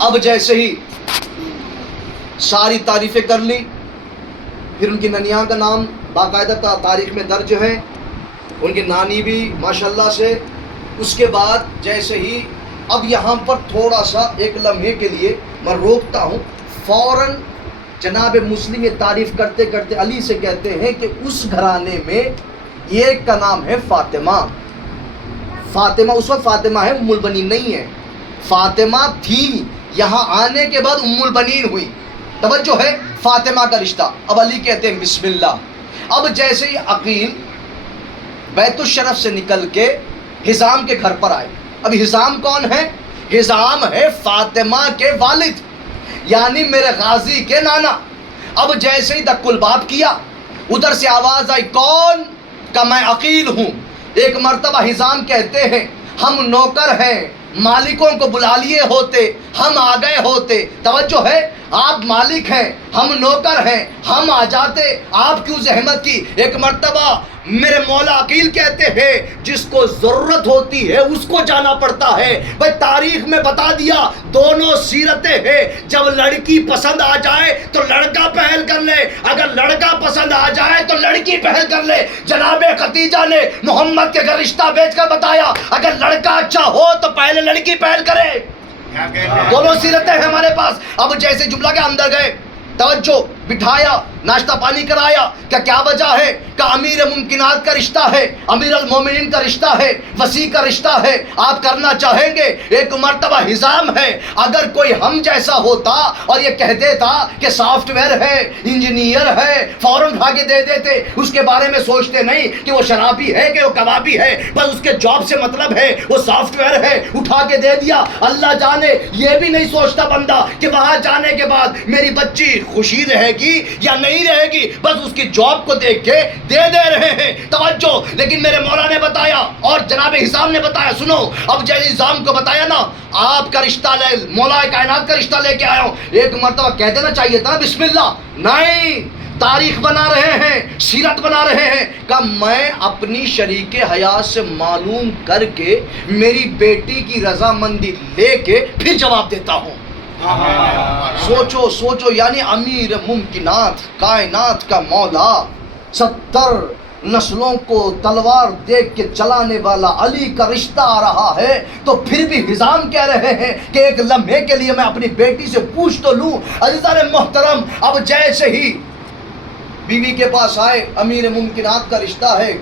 اب جیسے ہی ساری تعریفیں کر لی، پھر ان کی ننیاں کا نام باقاعدہ تاریخ میں درج ہے، ان کی نانی بھی ماشاءاللہ سے۔ اس کے بعد جیسے ہی اب یہاں پر تھوڑا سا ایک لمحے کے لیے میں روکتا ہوں، فوراً جناب مسلم یہ تعریف کرتے کرتے علی سے کہتے ہیں کہ اس گھرانے میں ایک کا نام ہے فاطمہ۔ فاطمہ اس وقت فاطمہ ہے، ام البنین نہیں ہے، فاطمہ تھی، یہاں آنے کے بعد ام البنین ہوئی۔ توجہ ہے، فاطمہ کا رشتہ۔ اب علی کہتے ہیں بسم اللہ۔ اب جیسے ہی عقیل بیت الشرف سے نکل کے حزام کے گھر پر آئے۔ اب حزام کون ہے؟ حزام ہے فاطمہ کے والد، یعنی میرے غازی کے نانا۔ اب جیسے ہی دک الباب کیا، ادھر سے آواز آئی، کون؟ کہ میں عقیل ہوں۔ ایک مرتبہ حزام کہتے ہیں ہم نوکر ہیں، مالکوں کو بلا لیے ہوتے، ہم آ گئے ہوتے۔ توجہ ہے، آپ مالک ہیں، ہم نوکر ہیں، ہم آ جاتے، آپ کیوں زحمت کی؟ ایک مرتبہ میرے مولا عقیل کہتے ہیں جس کو ضرورت ہوتی ہے اس کو جانا پڑتا ہے۔ بھائی تاریخ میں بتا دیا، دونوں سیرتیں ہیں، جب لڑکی پسند آ جائے تو لڑکا پہل کر لے، اگر لڑکا پسند آ جائے تو لڑکی پہل کر لے۔ جناب خدیجہ نے محمد کے گھر رشتہ بیچ کر بتایا اگر لڑکا اچھا ہو تو پہلے لڑکی پہل کرے۔ دونوں سیرتیں ہیں ہمارے پاس۔ اب جیسے جملہ کے اندر گئے، توجہ، بٹھایا، ناشتہ پانی کرایا، کیا وجہ ہے؟ کہ امیر ممکنات کا رشتہ ہے، امیر المومنین کا رشتہ ہے، وسیع کا رشتہ ہے، آپ کرنا چاہیں گے۔ ایک مرتبہ حزام ہے، اگر کوئی ہم جیسا ہوتا اور یہ کہہ دیتا کہ سافٹ ویئر ہے، انجینئر ہے، فوراً اٹھا کے دے دیتے، اس کے بارے میں سوچتے نہیں کہ وہ شرابی ہے کہ وہ کبابی ہے، بس اس کے جاب سے مطلب ہے، وہ سافٹ ویئر ہے، اٹھا کے دے دیا۔ اللہ جانے یہ بھی نہیں سوچتا بندہ کہ وہاں جانے کے بعد میری بچی خوشی رہے گی یا نہیں رہے گی، بس اس کی جاب کو دیکھ کے دے رہے ہیں۔ توجہ، لیکن میرے مولا نے بتایا اور جناب حزام نے بتایا، سنو، اب جیسے حزام کو بتایا نا آپ کا رشتہ لے، مولا کائنات کا رشتہ لے کے آیا ہوں، ایک مرتبہ کہہ دینا چاہیے تھا بسم اللہ، نہیں، تاریخ بنا رہے ہیں، سیرت بنا رہے ہیں کہ میں اپنی شریک حیات سے معلوم کر کے میری بیٹی کی رضامندی لے کے پھر جواب دیتا ہوں۔ سوچو سوچو، یعنی امیر ممکنات کائنات کا مولا، 70 نسلوں کو تلوار دیکھ کے چلانے والا علی کا رشتہ آ رہا ہے، تو پھر بھی حزام کہہ رہے ہیں کہ ایک لمحے کے لیے میں اپنی بیٹی سے پوچھ تو لوں۔ عزیزان محترم، اب جیسے ہی بیوی کے پاس آئے، امیر ممکنات کا رشتہ ہے،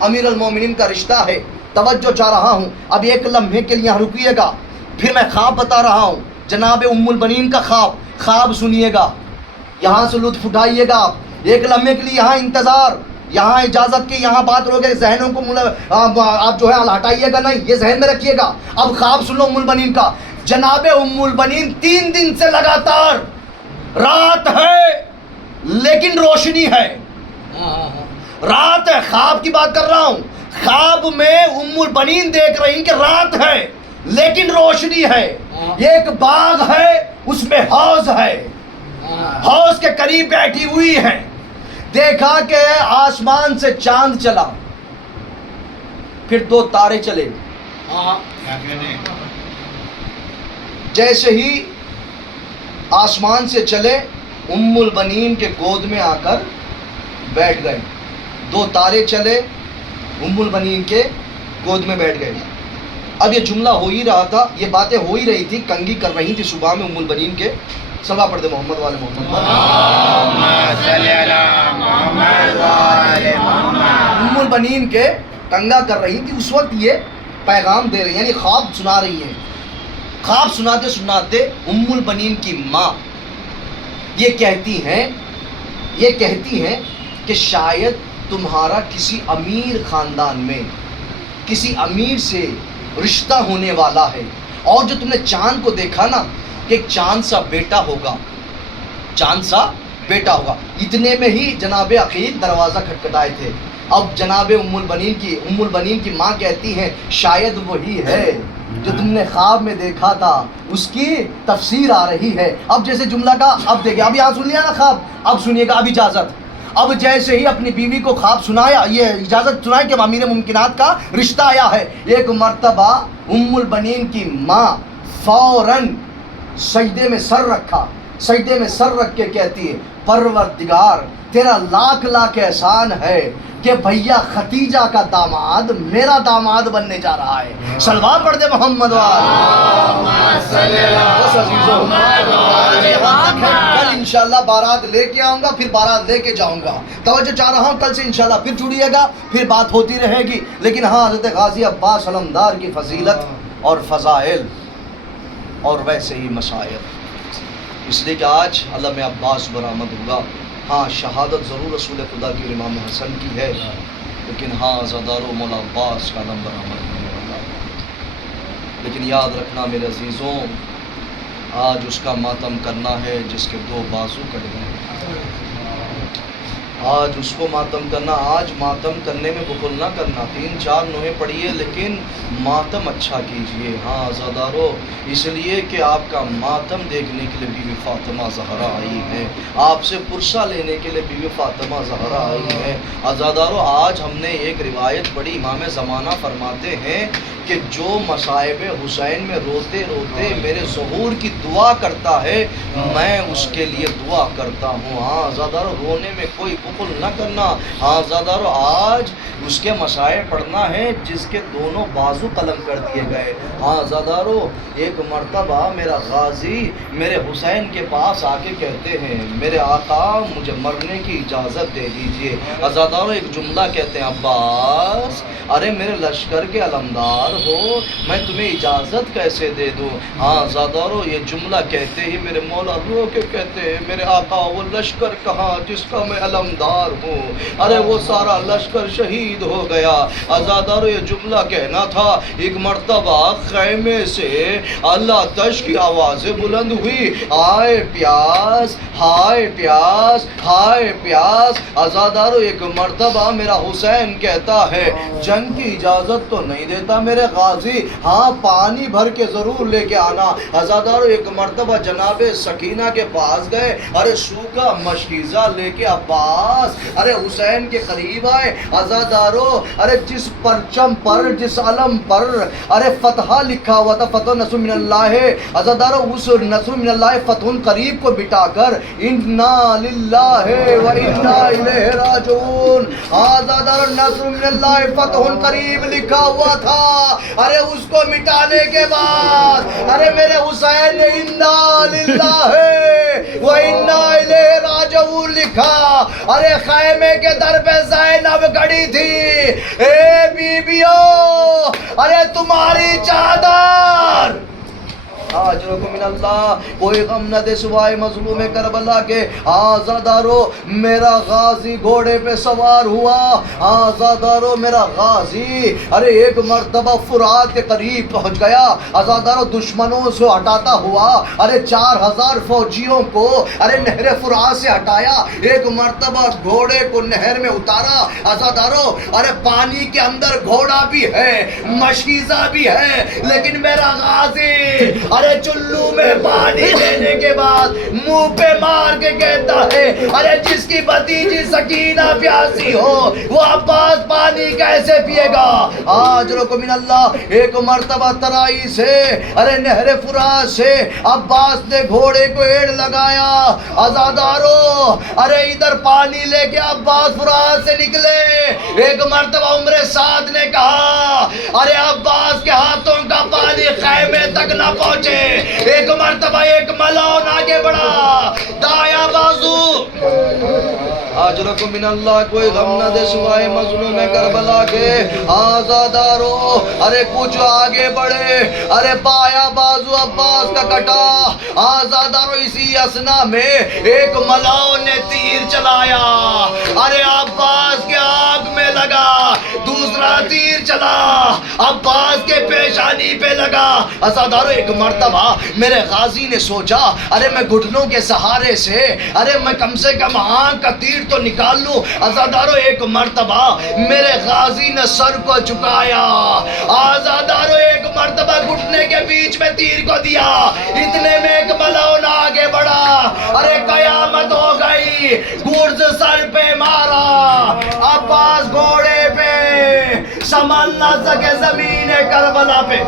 امیر المومنین کا رشتہ ہے، توجہ چاہ رہا ہوں، اب ایک لمحے کے لیے یہاں رکیے گا، پھر میں خواب بتا رہا ہوں، جناب ام البنین کا خواب سنیے گا، یہاں سے لطف اٹھائیے گا آپ، ایک لمحے کے لیے یہاں انتظار، یہاں اجازت کی، یہاں بات روکے، ذہنوں کو آپ جو ہے ہٹائیے گا نہیں، یہ ذہن میں رکھیے گا۔ اب خواب سن لو ام البنین کا، جناب ام البنین 3 دن سے لگاتار رات ہے لیکن روشنی ہے، رات ہے، خواب کی بات کر رہا ہوں، خواب میں ام البنین دیکھ رہی کہ رات ہے لیکن روشنی ہے، ایک باغ ہے اس میں حوض ہے، حوض کے قریب بیٹھی ہوئی ہے، دیکھا کہ آسمان سے چاند چلا، پھر 2 تارے چلے، جیسے ہی آسمان سے چلے ام البنین کے گود میں آ کر بیٹھ گئے، 2 تارے چلے ام البنین کے گود میں بیٹھ گئے۔ اب یہ جملہ ہو ہی رہا تھا، یہ باتیں ہو ہی رہی تھی، کنگھی کر رہی تھی صبح میں ام البنین کے، صلوات پڑھ دے محمد والے محمد، ام البنین کے کنگھا کر رہی تھی، اس وقت یہ پیغام دے رہی ہیں، یعنی خواب سنا رہی ہیں۔ خواب سناتے سناتے ام البنین کی ماں یہ کہتی ہیں کہ شاید تمہارا کسی امیر خاندان میں کسی امیر سے رشتہ ہونے والا ہے، اور جو تم نے چاند کو دیکھا نا کہ ایک چاند سا بیٹا ہوگا، چاند سا بیٹا ہوگا۔ اتنے میں ہی جناب عقیل دروازہ کھٹکھٹائے تھے۔ اب جناب ام البنین کی ماں کہتی ہیں شاید وہی ہے جو تم نے خواب میں دیکھا تھا، اس کی تفسیر آ رہی ہے۔ اب جیسے جملہ کا اب دیکھیں، اب یہاں سن لیا نا خواب، اب سنیے گا، اب اجازت۔ اب جیسے ہی اپنی بیوی کو خواب سنایا، یہ اجازت سنائی کہ امیر ممکنات کا رشتہ آیا ہے، ایک مرتبہ ام البنین کی ماں فوراً سجدے میں سر رکھا, سجدے میں سر رکھ کے کہتی ہے پروردگار تیرا لاکھ لاکھ احسان ہے کہ بھیا ختیجہ کا داماد میرا داماد بننے جا رہا ہے. سلوات پڑھ دے محمد کل انشاءاللہ بارات لے کے آؤں گا, پھر بارات لے کے جاؤں گا. توجہ چاہ رہا ہوں کل سے انشاءاللہ پھر جڑیے گا, پھر بات ہوتی رہے گی. لیکن ہاں حضرت غازی عباس علمدار کی فضیلت اور فضائل اور ویسے ہی مسائل, اس لیے کہ آج علم عباس برآمد ہوگا. ہاں شہادت ضرور رسول خدا کی امام حسن کی ہے, لیکن ہاں عزادار و مولا عباس کا علم برآمد ہونے والا. لیکن یاد رکھنا میرے عزیزوں, آج اس کا ماتم کرنا ہے جس کے دو بازو کٹ گئے. آج اس کو ماتم کرنا, آج ماتم کرنے میں بخل نہ کرنا. 3-4 نوحے پڑھیے لیکن ماتم اچھا کیجئے. ہاں عزادارو, اس لیے کہ آپ کا ماتم دیکھنے کے لیے بیوی فاطمہ زہرا آئی ہے, آپ سے پرسہ لینے کے لیے بیوی فاطمہ زہرا آئی ہے. عزادارو آج ہم نے ایک روایت پڑھی, امام زمانہ فرماتے ہیں کہ جو مصائب حسین میں روتے روتے میرے ظہور کی دعا کرتا ہے میں اس کے لیے دعا کرتا ہوں. ہاں عزادارو رونے میں کوئی بخل نہ کرنا. ہاں عزادارو آج اس کے مصائب پڑھنا ہے جس کے دونوں بازو قلم کر دیے گئے. ہاں عزادارو ایک مرتبہ میرا غازی میرے حسین کے پاس آ کے کہتے ہیں میرے آقا مجھے مرنے کی اجازت دے دیجئے. عزادارو ایک جملہ کہتے ہیں عباس ارے میرے لشکر کے علمدار ہو, میں تمہیں اجازت کیسے دے دوں. ہاں عزادارو یہ جملہ کہتے ہی میرے مولا رو کے کہتے ہیں میرے آقا وہ لشکر کہاں جس کا میں علمدار ہوں, ارے وہ سارا لشکر شہید ہو گیا. عزادارو یہ جملہ کہنا تھا. ایک مرتبہ خیمے سے اللہ تش کی آوازیں بلند ہوئی, ہائے پیاس ہائے پیاس ہائے پیاس. عزادارو ایک مرتبہ میرا حسین کہتا ہے جنگ کی اجازت تو نہیں دیتا میرے غازی, ہاں پانی بھر کے ضرور لے کے آنا. عزادارو ایک مرتبہ جناب سکینہ کے پاس گئے, ارے سوکھا مشکیزہ لے کے عباس ارے حسین کے قریب آئے. عزادارو ارے جس پرچم پر جس علم پر ارے فتح لکھا ہوا تھا, فتح نصر من اللہ ہے, عزادارو اس نصر من اللہ فتح قریب کو بٹا کر انا للہ و انا الیہ راجعون. عزادارو نصر من اللہ فتح قریب لکھا ہوا تھا, ارے اس کو مٹانے کے بعد ارے میرے حسین نے انا للہ و انا الیہ راجعون لکھا. ارے خیمے کے در پہ زینب کھڑی تھی, اے بیبیو ارے تمہاری چادر آجرکم من اللہ, کوئی غم نہ دے سوائے مظلوم کربلا کے. عزادارو میرا غازی گھوڑے پہ سوار ہوا, عزادارو میرا غازی ارے ایک مرتبہ فرات کے قریب پہنچ گیا. عزادارو دشمنوں سے ہٹاتا ہوا ارے 4000 فوجیوں کو ارے نہر فرات سے ہٹایا. ایک مرتبہ گھوڑے کو نہر میں اتارا. عزادارو ارے پانی کے اندر گھوڑا بھی ہے مشکیزہ بھی ہے, لیکن میرا غازی ارے چلو میں پانی لینے کے بعد منہ پہ مار کے کہتا ہے ارے جس کی بھتیجی سکینہ پیاسی ہو وہ عباس پانی کیسے پیے گا. آج رکو من اللہ, ایک مرتبہ ترائی سے ارے نہر فرات سے عباس نے گھوڑے کو ایڑ لگایا. عزادارو ارے ادھر پانی لے کے عباس فرات سے نکلے. ایک مرتبہ عمر سعد نے کہا ارے عباس کے ہاتھوں کا پانی خیمے تک نہ پہنچے. ایک مرتبہ ایک ملون آگے بڑھا, دایا بازو اجرکم من اللہ, کوئی غم نہ دے سوائے مظلوم کربلا کے. عزادارو ارے کچھ آگے بڑھے, ارے بایا بازو عباس کا کٹا. عزادارو اسی اسنا میں ایک ملون نے تیر چلایا, ارے عباس کے آنکھ میں لگا. دوسرا تیر چلا عباس کے پیشانی پہ لگا. عزادارو ایک مرتبہ میرے غازی نے سوچا ارے میں گھٹنوں کے سہارے سے ارے میں کم سے کم آنکھ کا تیر تو نکال لوں. عزادارو ایک مرتبہ میرے غازی نے سر کو جھکایا. عزادارو ایک مرتبہ گھٹنے کے بیچ میں تیر کو دیا. اتنے میں ایک ملون آگے بڑھا, ارے قیامت ہو گئی, گرز سر پہ مارا. عباس گھوڑے پہ سنبھل نہ سکے زمین کربلا پہ.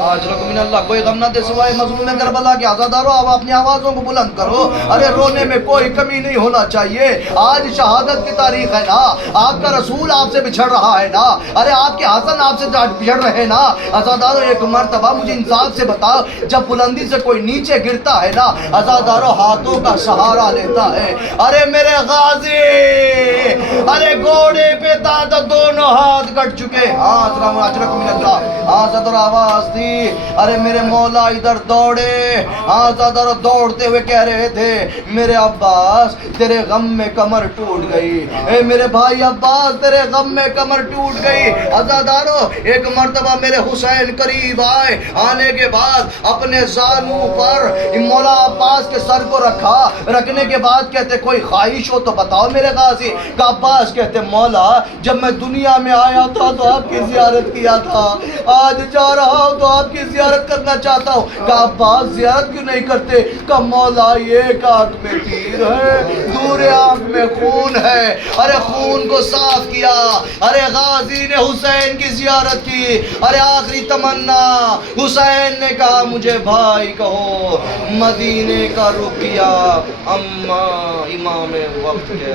آج رکھ من اللہ کوئی غم نہ دے سوائے مظلوم کربلا کے عزاداروں اب اپنی آوازوں کو بلند کرو ارے رونے میں کوئی کمی نہیں ہونا چاہیے آج شہادت کی تاریخ ہے نا آپ کا رسول آپ سے بچھڑ رہا ہے نا ارے آپ کے حسن آپ سے بچھڑ رہے نا عزاداروں ایک مرتبہ مجھے انصاف سے بتاؤ جب بلندی سے کوئی نیچے گرتا ہے نا عزاداروں ہاتھوں کا سہارا لیتا ہے ارے میرے غازی ارے گھوڑے پہ دادا دونوں ہاتھ کٹ چکے ہاں اجرک من اللہ ہاں صدر آواز دی ارے میرے مولا ادھر دوڑے ہاں صدر دوڑتے ہوئے کہہ رہے تھے میرے عباس تیرے غم میں کمر ٹوٹ گئی اے میرے بھائی عباس تیرے غم میں کمر ٹوٹ گئی عزادارو ایک مرتبہ میرے حسین قریب آئے آنے کے بعد اپنے زانوں پر مولا عباس کے سر کو رکھنے کے بعد کہتے کوئی خواہش ہو تو بتاؤ میرے غازی کہ عباس کہتے مولا جب میں دنیا میں آیا تھا تو آپ کی زیارت کیا تھا آج جا رہا ہوں تو آپ کی زیارت کرنا چاہتا ہوں کہ عباس زیارت کیوں نہیں کرتے کہ مولا ایک آنکھ میں تیر ہے دور آنکھ میں خون ہے ارے خون کو صاف کیا ارے غازی نے حسین کی زیارت کی ارے آخری تمنا حسین نے کہا مجھے بھائی کہو مدینے کا رخ کیا اماں امام وقت کے